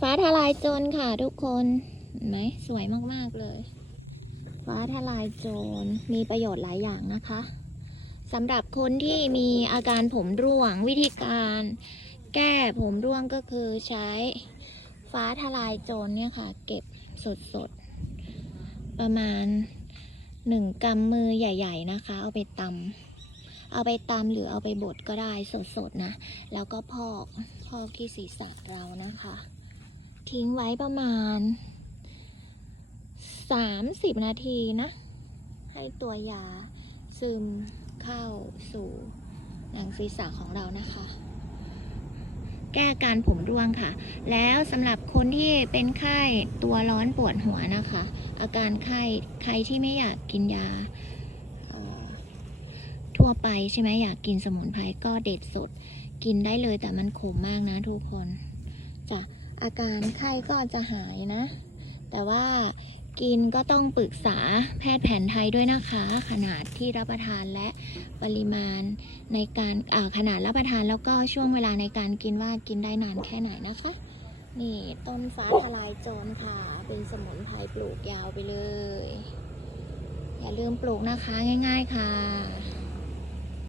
ฟ้าทลายโจรค่ะทุกคนเห็นไหมสวยมากๆเลย ฟ้าทลายโจรมีประโยชน์หลายอย่างนะคะสำหรับคนที่มีอาการผมร่วง วิธีการแก้ผมร่วงก็คือใช้ฟ้าทลายโจรเนี่ยค่ะ เก็บสดๆ ประมาณหนึ่งกำมือใหญ่ ๆนะคะ เอาไปตำเอาไปตำหรือเอาไปบดก็ได้สดๆนะ แล้วก็พอกพอกที่ศีรษะเรานะคะ ทิ้งไว้ประมาณ 30 นาทีนะ ให้ตัวยาซึมเข้าสู่หนังศีรษะของเรานะคะ แก้การผมร่วงค่ะ แล้วสำหรับคนที่เป็นไข้ตัวร้อนปวดหัวนะคะ อาการไข้ใครที่ไม่อยากกินยาทั่วไปใช่ไหมอยากกินสมุนไพรก็เด็ดสด กินได้เลยแต่มันขมมากนะทุกคนจ้ะ อาการไข้ก็จะหายนะ แต่ว่ากินก็ต้องปรึกษาแพทย์แผนไทยด้วยนะคะ ขนาดที่รับประทานและปริมาณในการาขนาดรับประทานแล้วก็ช่วงเวลาในการกินว่ากินได้นานแค่ไหนนะคะ นี่ต้นฟ้าทลายโจรค่ะ เป็นสมุนไพรปลูกยาวไปเลย อย่าลืมปลูกนะคะง่าย ๆค่ะ